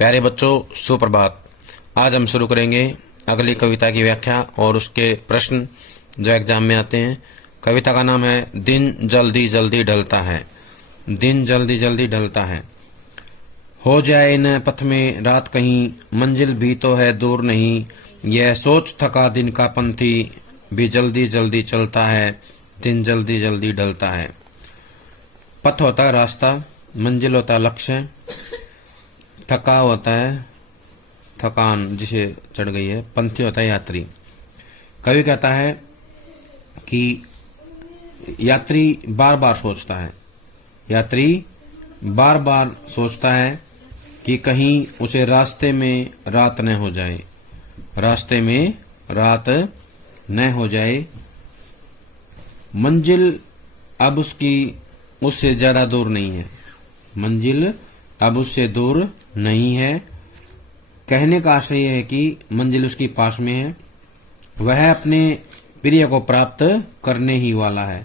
प्यारे बच्चों, सुप्रभात। आज हम शुरू करेंगे अगली कविता की व्याख्या और उसके प्रश्न जो एग्जाम में आते हैं। कविता का नाम है दिन जल्दी जल्दी ढलता है। दिन जल्दी जल्दी ढलता है। हो जाए न पथ में रात कहीं, मंजिल भी तो है दूर नहीं। यह सोच थका दिन का पंथी, भी जल्दी जल्दी चलता है। दिन जल्दी जल्दी ढलता है। पथ होता है रास्ता, मंजिल होता है लक्ष्य, थका होता है थकान जिसे चढ़ गई है, पंथी होता है यात्री। कवि कहता है कि यात्री बार बार सोचता है, यात्री बार बार सोचता है कि कहीं उसे रास्ते में रात न हो जाए, रास्ते में रात न हो जाए। मंजिल अब उससे ज्यादा दूर नहीं है, मंजिल अब उससे दूर नहीं है। कहने का आशय यह है कि मंजिल उसकी पास में है, वह अपने प्रिय को प्राप्त करने ही वाला है।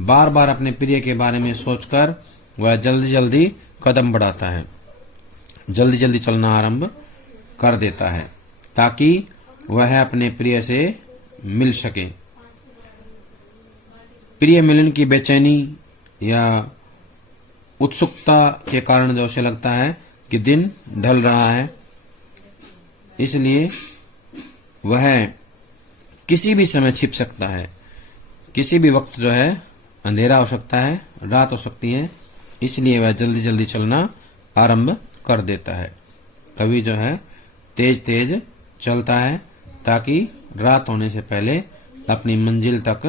बार बार अपने प्रिय के बारे में सोचकर वह जल्दी जल्दी कदम बढ़ाता है, जल्दी जल्दी चलना आरंभ कर देता है ताकि वह अपने प्रिय से मिल सके। प्रिय मिलन की बेचैनी या उत्सुकता के कारण जो उसे लगता है कि दिन ढल रहा है, इसलिए वह किसी भी समय छिप सकता है, किसी भी वक्त जो है अंधेरा हो सकता है, रात हो सकती है, इसलिए वह जल्दी जल्दी चलना आरंभ कर देता है। कवि जो है तेज तेज चलता है ताकि रात होने से पहले अपनी मंजिल तक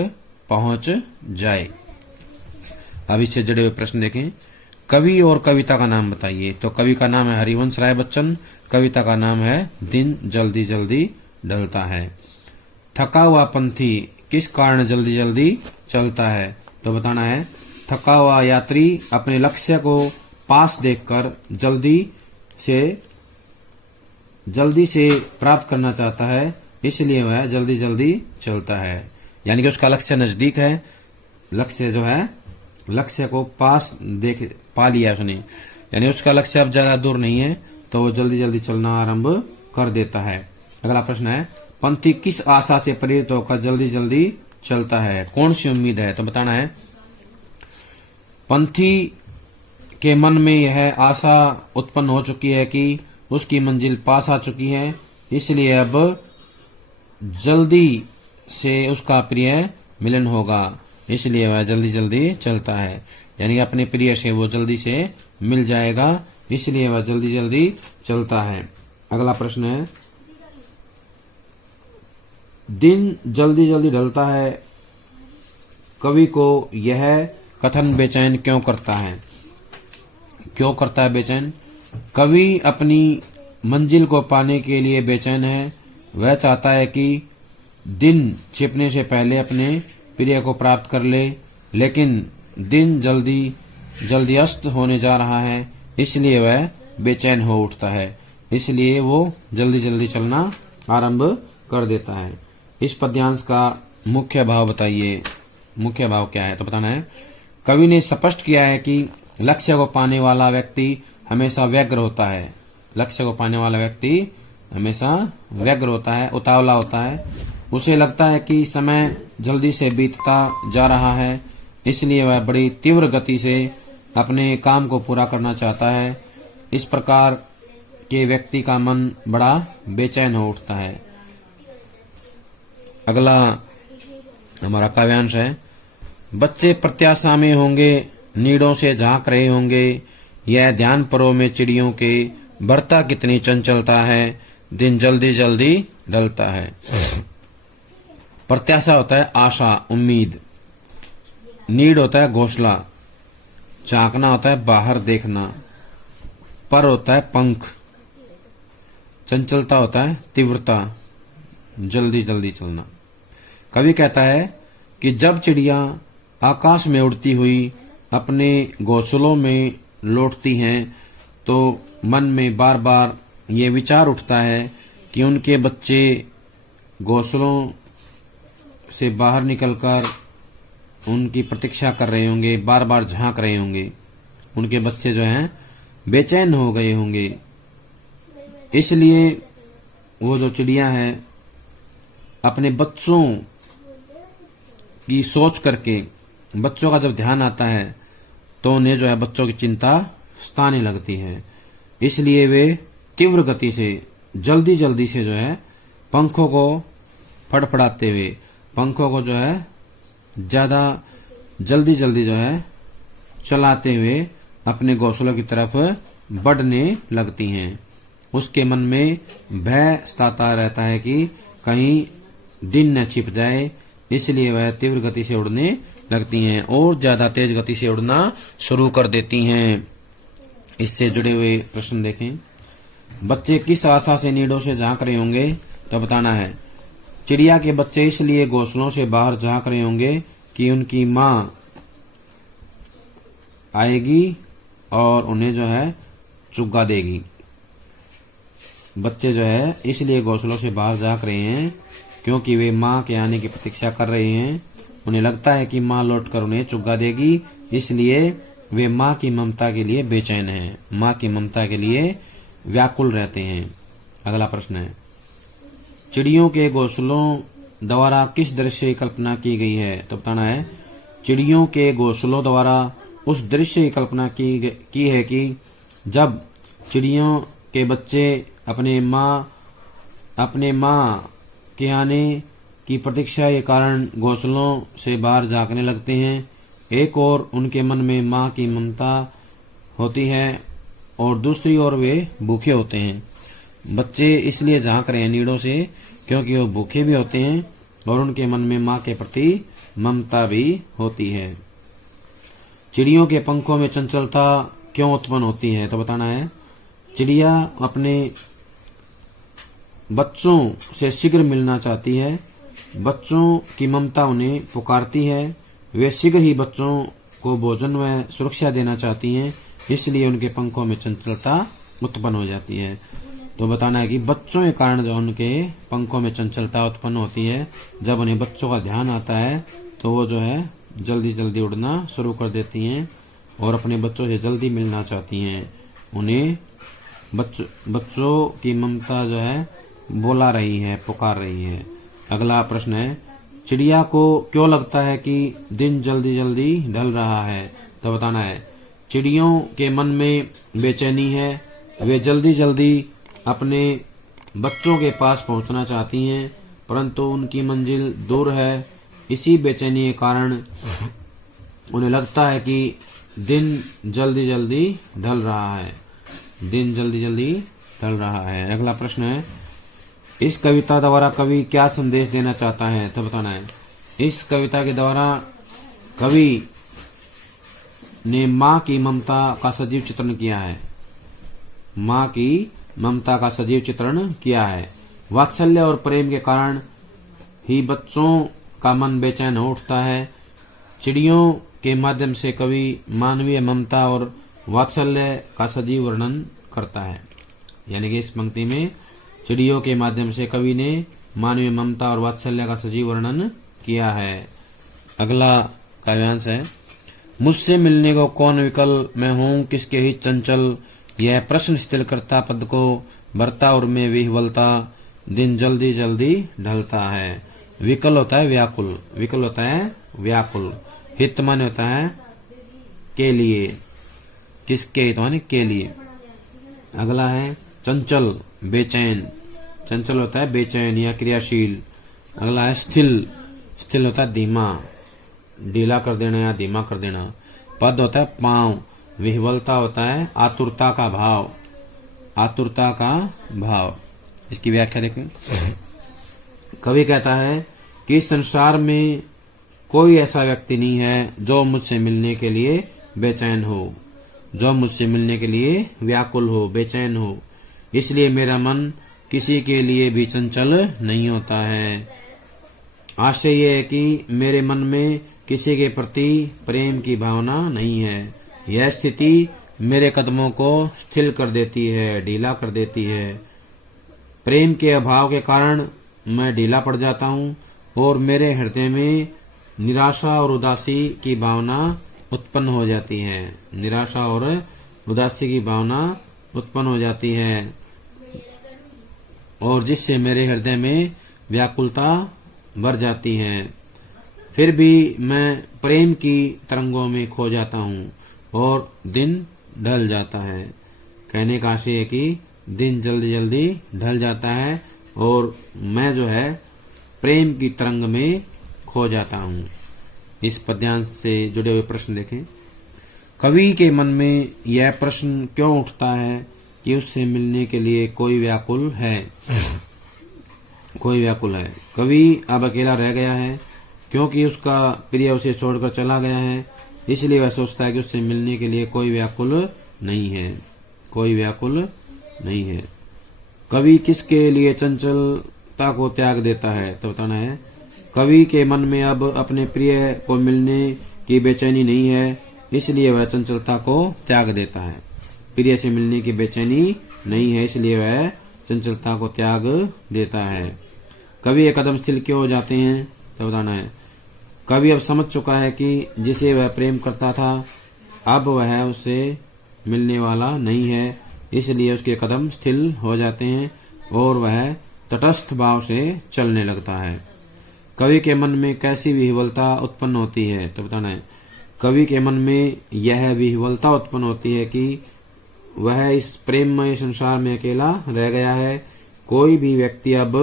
पहुंच जाए। अब इससे जुड़े हुए प्रश्न देखें। कवि और कविता का नाम बताइए। तो कवि का नाम है हरिवंश राय बच्चन, कविता का नाम है दिन जल्दी जल्दी ढलता है। थका हुआ पंथी किस कारण जल्दी जल्दी चलता है? तो बताना है थका हुआ यात्री अपने लक्ष्य को पास देखकर जल्दी से प्राप्त करना चाहता है, इसलिए वह जल्दी जल्दी चलता है। यानी कि उसका लक्ष्य नजदीक है, लक्ष्य जो है लक्ष्य को पा लिया उसने, यानी उसका लक्ष्य अब ज्यादा दूर नहीं है, तो वो जल्दी जल्दी चलना आरंभ कर देता है। अगला प्रश्न है पंथी किस आशा से प्रेरित होकर जल्दी जल्दी चलता है? कौन सी उम्मीद है? तो बताना है पंथी के मन में यह आशा उत्पन्न हो चुकी है कि उसकी मंजिल पास आ चुकी है, इसलिए अब जल्दी से उसका प्रिय मिलन होगा, इसलिए वह जल्दी जल्दी चलता है। यानी अपने प्रिय से वो जल्दी से मिल जाएगा, इसलिए वह जल्दी जल्दी चलता है। अगला प्रश्न है दिन जल्दी जल्दी ढलता है, कवि को यह कथन बेचैन क्यों करता है? क्यों करता है बेचैन? कवि अपनी मंजिल को पाने के लिए बेचैन है। वह चाहता है कि दिन छिपने से पहले अपने प्रिय को प्राप्त कर ले, लेकिन दिन जल्दी जल्दी अस्त होने जा रहा है, इसलिए वह बेचैन हो उठता है, इसलिए वो जल्दी जल्दी चलना आरंभ कर देता है। इस पद्यांश का मुख्य भाव बताइए। मुख्य भाव क्या है? तो बताना है कवि ने स्पष्ट किया है कि लक्ष्य को पाने वाला व्यक्ति हमेशा व्यग्र होता है। लक्ष्य को पाने वाला व्यक्ति हमेशा व्यग्र होता है, उतावला होता है। उसे लगता है कि समय जल्दी से बीतता जा रहा है, इसलिए वह बड़ी तीव्र गति से अपने काम को पूरा करना चाहता है। इस प्रकार के व्यक्ति का मन बड़ा बेचैन हो उठता है। अगला हमारा काव्यांश है बच्चे प्रत्याशा में होंगे, नीड़ों से झांक रहे होंगे, यह ध्यान परो में चिड़ियों के, बढ़ता कितनी चंचलता है, दिन जल्दी जल्दी ढलता है। प्रत्याशा होता है आशा, उम्मीद। नीड होता है घोंसला, झांकना होता है बाहर देखना, पर होता है पंख, चंचलता होता है तीव्रता, जल्दी जल्दी चलना। कवि कहता है कि जब चिड़िया आकाश में उड़ती हुई अपने घोंसलों में लौटती हैं, तो मन में बार बार ये विचार उठता है कि उनके बच्चे घोंसलों से बाहर निकलकर उनकी प्रतीक्षा कर रहे होंगे, बार बार झांक रहे होंगे। उनके बच्चे जो हैं बेचैन हो गए होंगे, इसलिए वो जो चिड़िया है अपने बच्चों की सोच करके, बच्चों का जब ध्यान आता है तो उन्हें जो है बच्चों की चिंता सताने लगती है। इसलिए वे तीव्र गति से जल्दी जल्दी से जो है पंखों को फड़फड़ाते हुए, पंखों को जो है ज्यादा जल्दी जल्दी जो है चलाते हुए अपने घोंसलों की तरफ बढ़ने लगती हैं। उसके मन में भय सताता रहता है कि कहीं दिन न छिप जाए, इसलिए वह तीव्र गति से उड़ने लगती हैं और ज्यादा तेज गति से उड़ना शुरू कर देती हैं। इससे जुड़े हुए प्रश्न देखें। बच्चे किस आशा से नीडों से झांक रहे होंगे, तो बताना है। चिड़िया के बच्चे इसलिए घोंसलों से बाहर झांक रहे होंगे कि उनकी माँ आएगी और उन्हें जो है चुग्गा देगी। बच्चे जो है इसलिए घोंसलों से बाहर झांक रहे हैं क्योंकि वे माँ के आने की प्रतीक्षा कर रहे हैं। उन्हें लगता है कि माँ लौटकर उन्हें चुग्गा देगी, इसलिए वे माँ की ममता के लिए बेचैन हैं, माँ की ममता के लिए व्याकुल रहते हैं। अगला प्रश्न है, चिड़ियों के घोंसलों द्वारा किस दृश्य की कल्पना की गई है, तो बताना है। चिड़ियों के घोंसलों द्वारा उस दृश्य की कल्पना की है कि जब चिड़ियों के बच्चे अपने माँ के आने की प्रतीक्षा के कारण घोंसलों से बाहर झांकने लगते हैं। एक ओर उनके मन में माँ की ममता होती है और दूसरी ओर वे भूखे होते हैं। बच्चे इसलिए झांक रहे हैं नीडों से क्योंकि वो भूखे भी होते हैं और उनके मन में माँ के प्रति ममता भी होती है। चिड़ियों के पंखों में चंचलता क्यों उत्पन्न होती है, तो बताना है। चिड़िया अपने बच्चों से शीघ्र मिलना चाहती है, बच्चों की ममता उन्हें पुकारती है, वे शीघ्र ही बच्चों को भोजन व सुरक्षा देना चाहती हैं, इसलिए उनके पंखों में चंचलता उत्पन्न हो जाती है। तो बताना है कि बच्चों के कारण जो उनके पंखों में चंचलता उत्पन्न होती है, जब उन्हें बच्चों का ध्यान आता है तो वो जो है जल्दी जल्दी उड़ना शुरू कर देती हैं और अपने बच्चों से जल्दी मिलना चाहती हैं। उन्हें बच्चों की ममता जो है बुला रही है, पुकार रही है। अगला प्रश्न है, चिड़िया को क्यों लगता है कि दिन जल्दी जल्दी ढल रहा है, तो बताना है। चिड़ियों के मन में बेचैनी है, वे जल्दी जल्दी अपने बच्चों के पास पहुंचना चाहती हैं, परंतु उनकी मंजिल दूर है। इसी बेचैनी के कारण उन्हें लगता है कि दिन जल्दी जल्दी ढल रहा है, दिन जल्दी जल्दी ढल रहा है। अगला प्रश्न है, इस कविता द्वारा कवि क्या संदेश देना चाहता है, तो बताना है। इस कविता के द्वारा कवि ने माँ की ममता का सजीव चित्रण किया है, माँ की ममता का सजीव चित्रण किया है। वात्सल्य और प्रेम के कारण ही बच्चों का मन बेचैन हो उठता है। चिड़ियों के माध्यम से कवि मानवीय ममता और वात्सल्य का सजीव वर्णन करता है। यानी कि इस पंक्ति में चिड़ियों के माध्यम से कवि ने मानवीय ममता और वात्सल्य का सजीव वर्णन किया है। अगला काव्यांश है, मुझसे मिलने को कौन विकल, मैं हूँ किसके ही चंचल, यह प्रश्न स्थिर करता पद को भरता और मैं विह्वलता, दिन जल्दी जल्दी ढलता है। विकल होता है व्याकुल, विकल होता है व्याकुल। हित माने होता है के लिए, किसके हित माने के लिए। अगला है चंचल, बेचैन, चंचल होता है बेचैन या क्रियाशील। अगला है स्थिल, स्थिल होता है धीमा, ढीला कर देना या धीमा कर देना। पद होता है पांव, विह्वलता होता है आतुरता का भाव, आतुरता का भाव। इसकी व्याख्या देखो। कवि कहता है कि संसार में कोई ऐसा व्यक्ति नहीं है जो मुझसे मिलने के लिए बेचैन हो, जो मुझसे मिलने के लिए व्याकुल हो, बेचैन हो। इसलिए मेरा मन किसी के लिए भी चंचल नहीं होता है। आशय यह है कि मेरे मन में किसी के प्रति प्रेम की भावना नहीं है। यह स्थिति मेरे कदमों को स्थिर कर देती है, ढीला कर देती है। प्रेम के अभाव के कारण मैं ढीला पड़ जाता हूँ और मेरे हृदय में निराशा और उदासी की भावना उत्पन्न हो जाती है, निराशा और उदासी की भावना उत्पन्न हो जाती है। और जिससे मेरे हृदय में व्याकुलता भर जाती है। फिर भी मैं प्रेम की तरंगों में खो जाता हूँ और दिन ढल जाता है। कहने का आशय है कि दिन जल्दी जल्दी ढल जाता है और मैं जो है प्रेम की तरंग में खो जाता हूँ। इस पद्यांश से जुड़े हुए प्रश्न देखें। कवि के मन में यह प्रश्न क्यों उठता है कि उससे मिलने के लिए कोई व्याकुल है। कोई व्याकुल है। कवि अब अकेला रह गया है क्योंकि उसका प्रिय उसे छोड़कर चला गया है, इसलिए वह सोचता है कि उससे मिलने के लिए कोई व्याकुल नहीं है। कोई व्याकुल नहीं है। कवि किसके लिए चंचलता को त्याग देता है, तो बताना है। कवि के मन में अब अपने प्रिय को मिलने की बेचैनी नहीं है, इसलिए वह चंचलता को त्याग देता है। प्रिय से मिलने की बेचैनी नहीं है, इसलिए वह चंचलता को त्याग देता है। कवि एक कदम स्थिर क्यों हो जाते हैं, तो बताना है। कवि अब समझ चुका है कि जिसे वह प्रेम करता था अब वह उसे मिलने वाला नहीं है, इसलिए उसके कदम स्थिर हो जाते हैं और वह तटस्थ भाव से चलने लगता है। कवि के मन में कैसी विह्वलता उत्पन्न होती है, तो बताना है। कवि के मन में यह विह्वलता उत्पन्न होती है कि वह इस प्रेममय संसार में अकेला रह गया है। कोई भी व्यक्ति अब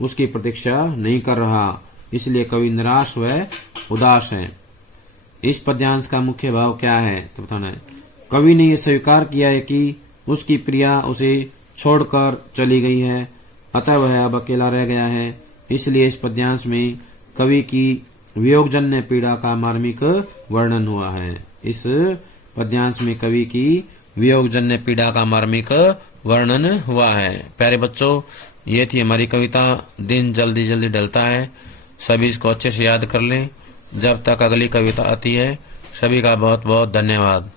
उसकी प्रतीक्षा नहीं कर रहा, इसलिए कवि निराश व उदास है। इस पद्यांश का मुख्य भाव क्या है, तो बताना है। कवि ने यह स्वीकार किया है कि उसकी प्रिया उसे छोड़कर चली गई है, अतः वह अब अकेला रह गया है। इसलिए इस पद्यांश में कवि की वियोगजन्य पीड़ा का मार्मिक वर्णन हुआ है। इस पद्यांश में कवि की वियोगजन्य पीड़ा का मार्मिक वर्णन हुआ है। प्यारे बच्चों, ये थी हमारी कविता दिन जल्दी जल्दी ढलता है। सभी इसको अच्छे से याद कर लें। जब तक अगली कविता आती है, सभी का बहुत बहुत धन्यवाद।